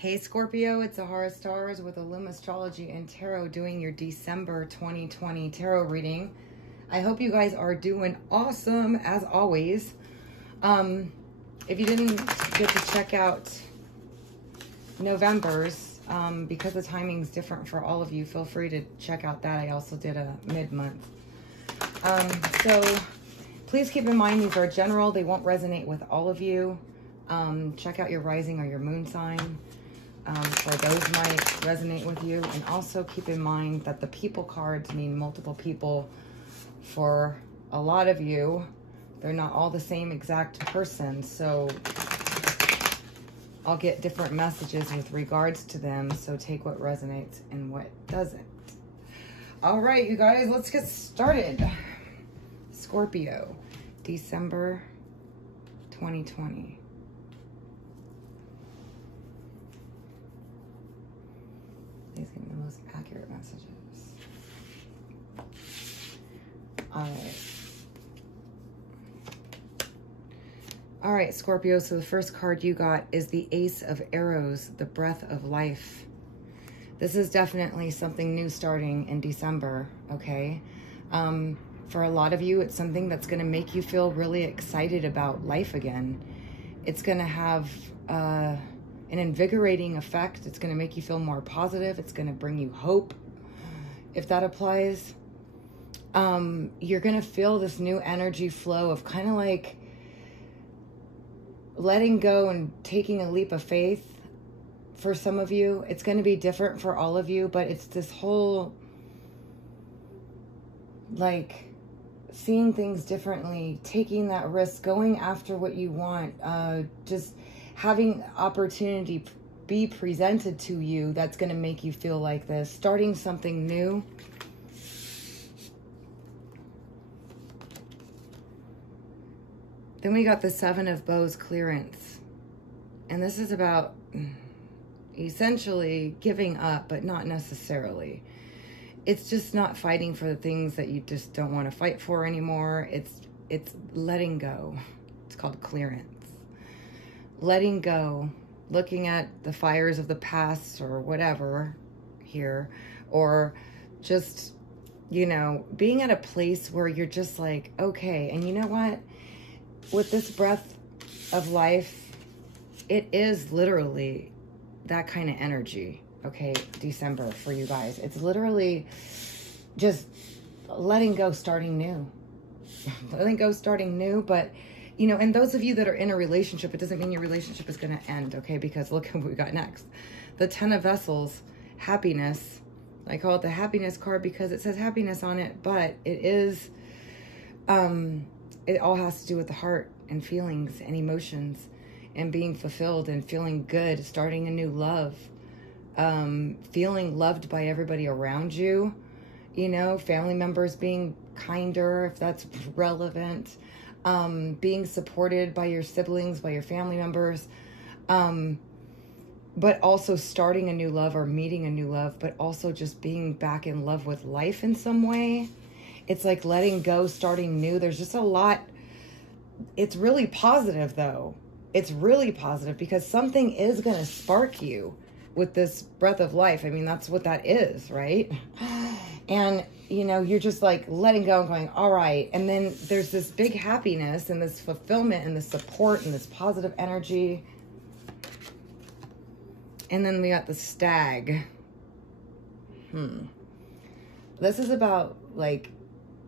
Hey Scorpio, it's Ahara Stars with Astrology and Tarot doing your December 2020 tarot reading. I hope you guys are doing awesome as always. If you didn't get to check out November's, because the timing's different for all of you, feel free to check out that. I also did a mid-month. So please keep in mind these are general. They won't resonate with all of you. Check out your rising or your moon sign. For those might resonate with you. And also keep in mind that the people cards mean multiple people for a lot of you. They're not all the same exact person, so I'll get different messages with regards to them, so take what resonates and what doesn't. All right, you guys, let's get started. Scorpio, December 2020. Please give me the most accurate messages. All right. All right, Scorpio, so the first card you got is the Ace of Arrows, the breath of life. This is definitely something new starting in December, okay? For a lot of you, it's something that's going to make you feel really excited about life again. It's going to have an invigorating effect. It's going to make you feel more positive. It's going to bring you hope, if that applies. You're going to feel this new energy flow of kind of like letting go and taking a leap of faith for some of you. It's going to be different for all of you, but it's this whole, like, seeing things differently, taking that risk, going after what you want, just having opportunity be presented to you that's going to make you feel like this, starting something new. Then we got the Seven of Bows clearance. And this is about essentially giving up, but not necessarily. It's just not fighting for the things that you just don't want to fight for anymore. It's letting go. It's called clearance. Letting go, looking at the fires of the past or whatever here, or just, you know, being at a place where you're just like, okay, and you know what? With this breath of life, it is literally that kind of energy, okay, December for you guys. It's literally just letting go, starting new. Letting go, starting new, but, you know, and those of you that are in a relationship, it doesn't mean your relationship is going to end, okay, because look at what we got next. The Ten of Vessels, happiness. I call it the happiness card because it says happiness on it, but it is... it all has to do with the heart and feelings and emotions and being fulfilled and feeling good, starting a new love, feeling loved by everybody around you, you know, family members being kinder, if that's relevant, being supported by your siblings, by your family members, but also starting a new love or meeting a new love, but also just being back in love with life in some way. It's like letting go, starting new. There's just a lot. It's really positive, though. It's really positive because something is going to spark you with this breath of life. I mean, that's what that is, right? And, you know, you're just like letting go and going, all right. And then there's this big happiness and this fulfillment and this support and this positive energy. And then we got the Stag. This is about, like,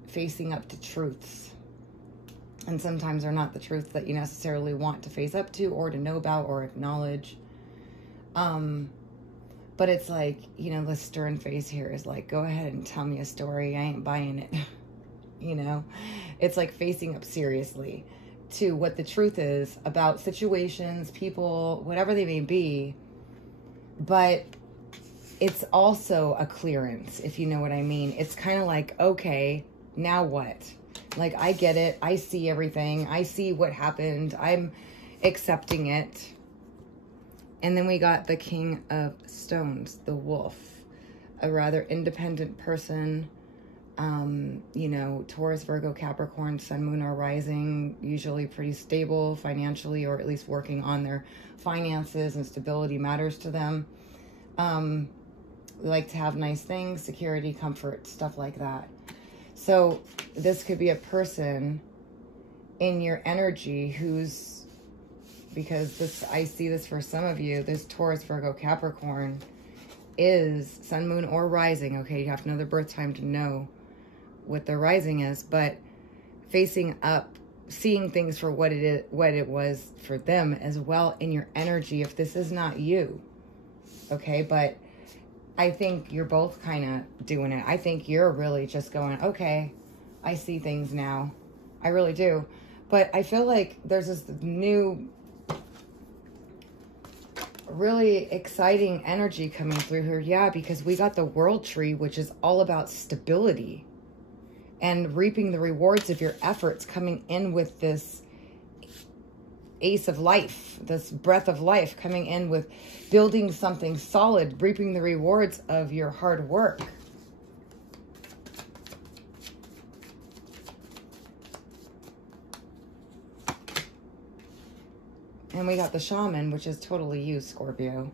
facing up to truths, and sometimes they're not the truths that you necessarily want to face up to or to know about or acknowledge, but it's like, you know, the stern face here is like, go ahead and tell me a story, I ain't buying it. You know, it's like facing up seriously to what the truth is about situations, people, whatever they may be, but it's also a clearance, if you know what I mean. It's kind of like, okay, now what? Like, I get it. I see everything. I see what happened. I'm accepting it. And then we got the King of Stones, the Wolf, a rather independent person, You know, Taurus, Virgo, Capricorn, Sun, Moon, or Rising, usually pretty stable financially, or at least working on their finances, and stability matters to them. They like to have nice things, security, comfort, stuff like that. So this could be a person in your energy who's, because this, I see this for some of you, this Taurus, Virgo, Capricorn is Sun, Moon, or Rising. Okay, you have to know their birth time to know what their rising is, but facing up, seeing things for what it is, what it was for them as well in your energy, if this is not you. Okay, but I think you're both kind of doing it. I think you're really just going, okay, I see things now. I really do. But I feel like there's this new, really exciting energy coming through here. Yeah, because we got the World Tree, which is all about stability and reaping the rewards of your efforts, coming in with this Ace of Life, this breath of life, coming in with building something solid, reaping the rewards of your hard work. And we got the Shaman, which is totally you, Scorpio.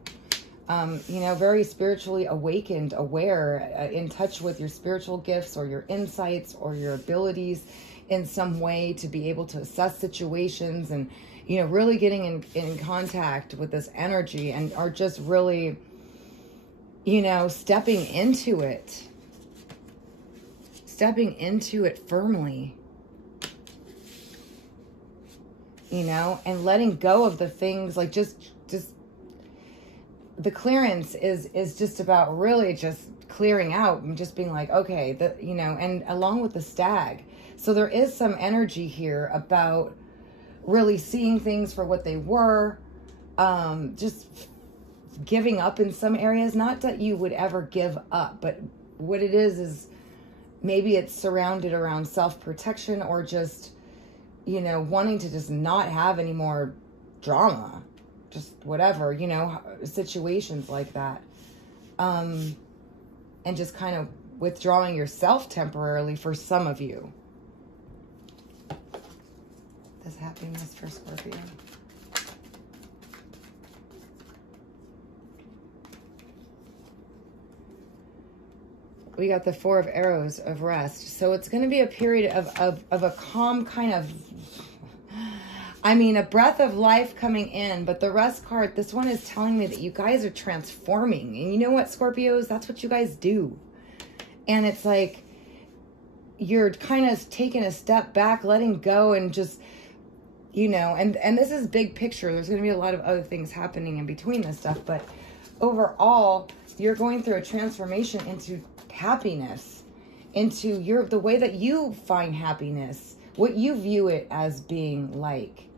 You know, very spiritually awakened, aware, in touch with your spiritual gifts or your insights or your abilities in some way to be able to assess situations, and, you know, really getting in contact with this energy, and are just really, you know, stepping into it firmly, you know, and letting go of the things, like just the clearance is just about really just clearing out and just being like, okay, you know, and along with the stag. So there is some energy here about really seeing things for what they were, just giving up in some areas. Not that you would ever give up, but what it is maybe it's surrounded around self-protection, or just, you know, wanting to just not have any more drama, just whatever, you know, situations like that. And just kind of withdrawing yourself temporarily for some of you. This happiness for Scorpio. We got the Four of Arrows of rest. So it's going to be a period of a calm kind of, I mean, a breath of life coming in. But the rest card, this one is telling me that you guys are transforming. And you know what, Scorpios? That's what you guys do. And it's like you're kind of taking a step back, letting go, and just, you know, and this is big picture. There's going to be a lot of other things happening in between this stuff. But overall, you're going through a transformation into happiness, into the way that you find happiness, what you view it as being like,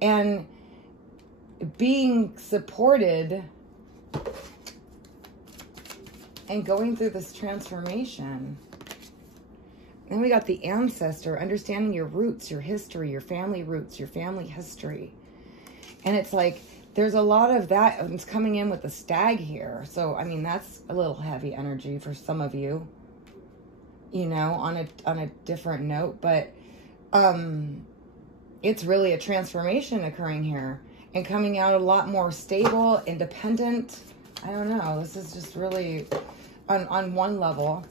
and being supported and going through this transformation. Then we got the ancestor, understanding your roots, your history, your family roots, your family history. And it's like there's a lot of that. It's coming in with the stag here. So, I mean, that's a little heavy energy for some of you, you know, on a different note. But it's really a transformation occurring here and coming out a lot more stable, independent. I don't know. This is just really on one level.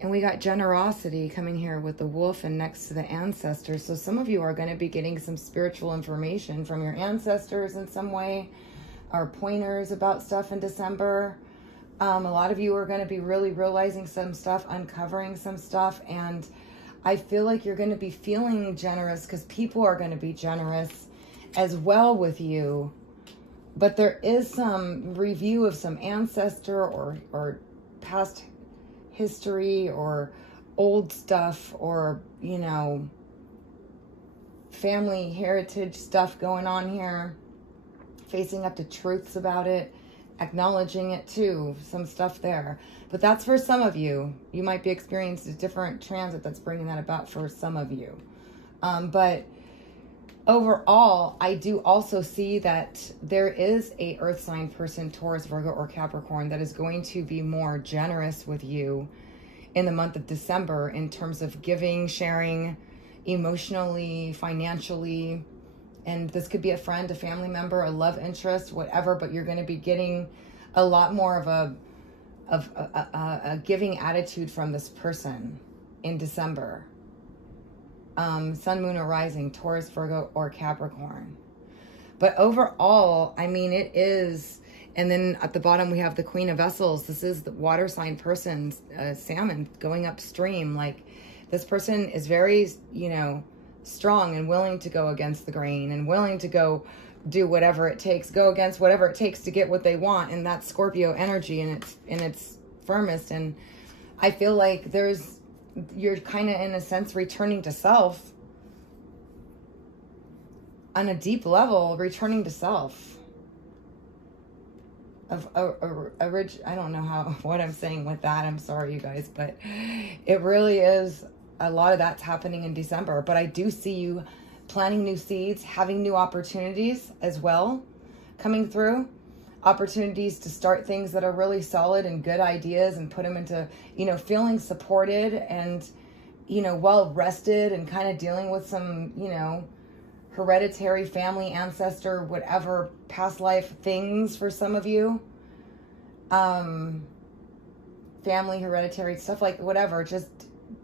And we got generosity coming here with the wolf and next to the ancestors. So some of you are going to be getting some spiritual information from your ancestors in some way, or pointers about stuff in December. A lot of you are going to be really realizing some stuff, uncovering some stuff. And I feel like you're going to be feeling generous because people are going to be generous as well with you. But there is some review of some ancestor or past history or old stuff, or, you know, family heritage stuff going on here, facing up to truths about it, acknowledging it too, some stuff there. But that's for some of you. You might be experiencing a different transit that's bringing that about for some of you. But overall, I do also see that there is a earth sign person, Taurus, Virgo, or Capricorn, that is going to be more generous with you in the month of December in terms of giving, sharing, emotionally, financially. And this could be a friend, a family member, a love interest, whatever, but you're going to be getting a lot more of a giving attitude from this person in December. Sun, moon, or rising, Taurus, Virgo, or Capricorn. But overall, I mean, it is, and then at the bottom we have the Queen of Vessels. This is the water sign person, Salmon, going upstream. Like, this person is very, you know, strong and willing to go against the grain and willing to go do whatever it takes, go against whatever it takes to get what they want. And that's Scorpio energy in its firmest. And I feel like you're kind of, in a sense, returning to self on a deep level, returning to self. I don't know what I'm saying with that. I'm sorry, you guys, but it really is a lot of that's happening in December. But I do see you planting new seeds, having new opportunities as well coming through. Opportunities to start things that are really solid and good ideas and put them into, you know, feeling supported and, you know, well rested, and kind of dealing with some, you know, hereditary family, ancestor, whatever, past life things for some of you. Family, hereditary stuff, like whatever, just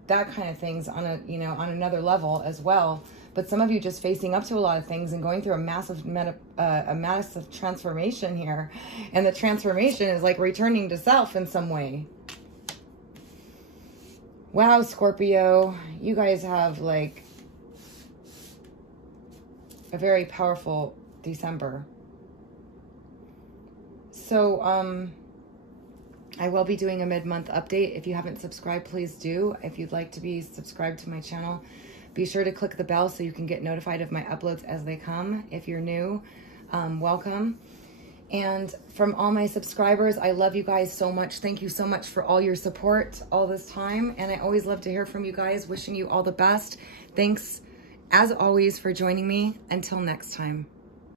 that kind of things on a, you know, on another level as well. But some of you just facing up to a lot of things and going through a massive transformation here. And the transformation is like returning to self in some way. Wow, Scorpio, you guys have like a very powerful December. So, I will be doing a mid-month update. If you haven't subscribed, please do. If you'd like to be subscribed to my channel, be sure to click the bell so you can get notified of my uploads as they come. If you're new, welcome. And from all my subscribers, I love you guys so much. Thank you so much for all your support all this time. And I always love to hear from you guys. Wishing you all the best. Thanks, as always, for joining me. Until next time.